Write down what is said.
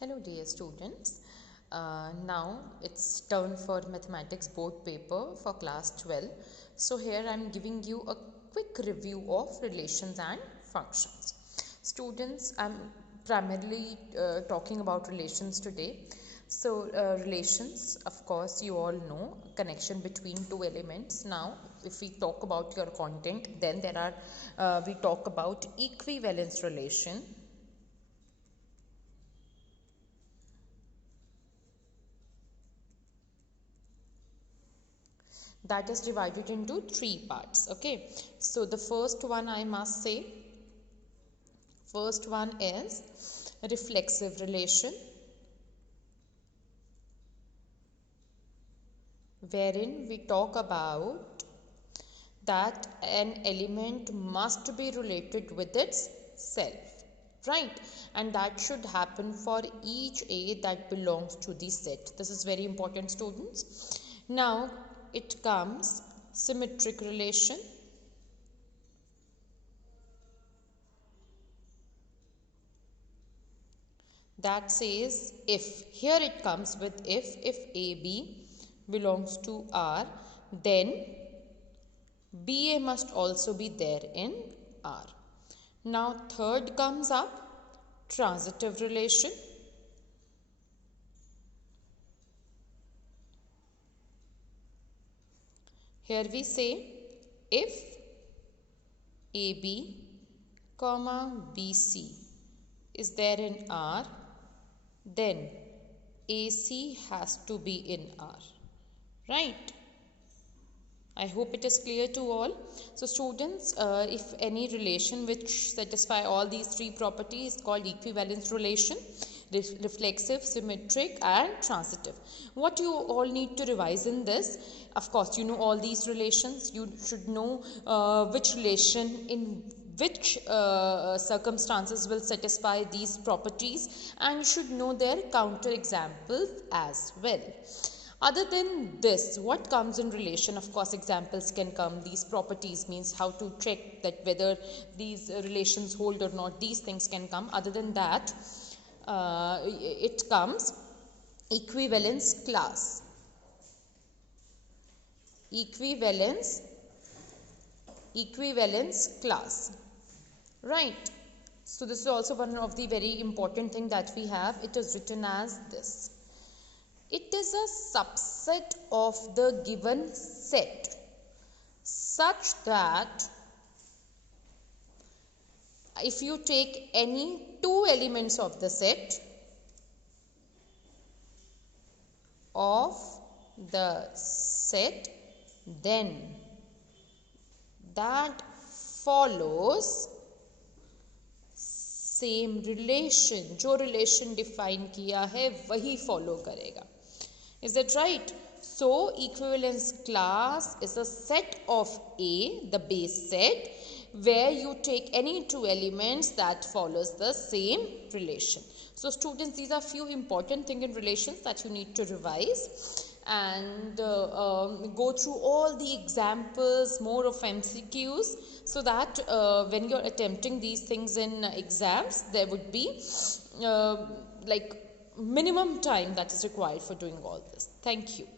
Hello dear students, now it's turn for mathematics board paper for class 12. So here I am giving you a quick review of relations and functions. Students, I am primarily talking about relations today. So relations, of course you all know, connection between two elements. Now if we talk about your content, then there are we talk about equivalence relation. That is divided into three parts. Okay, so the first one I must say, first one is reflexive relation, wherein we talk about that an element must be related with its self, right? And that should happen for each A that belongs to the set. This is very important, students. Now it comes symmetric relation, that says if, here it comes with if AB belongs to R, then BA must also be there in R. Now third comes up transitive relation, here we say if AB comma BC is there in R, then AC has to be in R, right? I hope it is clear to all. So students, if any relation which satisfy all these three properties is called equivalence relation, reflexive, symmetric and transitive. What you all need to revise in this, of course you know all these relations, you should know which relation in which circumstances will satisfy these properties, and you should know their counter examples as well. Other than this, what comes in relation? Of course, examples can come. These properties means how to check that whether these relations hold or not. These things can come. Other than that, it comes equivalence class. Equivalence class. Right. So this is also one of the very important thing that we have. It is written as this. It is a subset of the given set such that if you take any two elements of the set then that follows same relation, जो relation define किया है वही follow करेगा. Is that right? So equivalence class is a set of A, the base set, where you take any two elements that follows the same relation. So students, these are few important things in relations that you need to revise and go through all the examples, more of MCQs, so that when you're attempting these things in exams, there would be like minimum time that is required for doing all this. Thank you.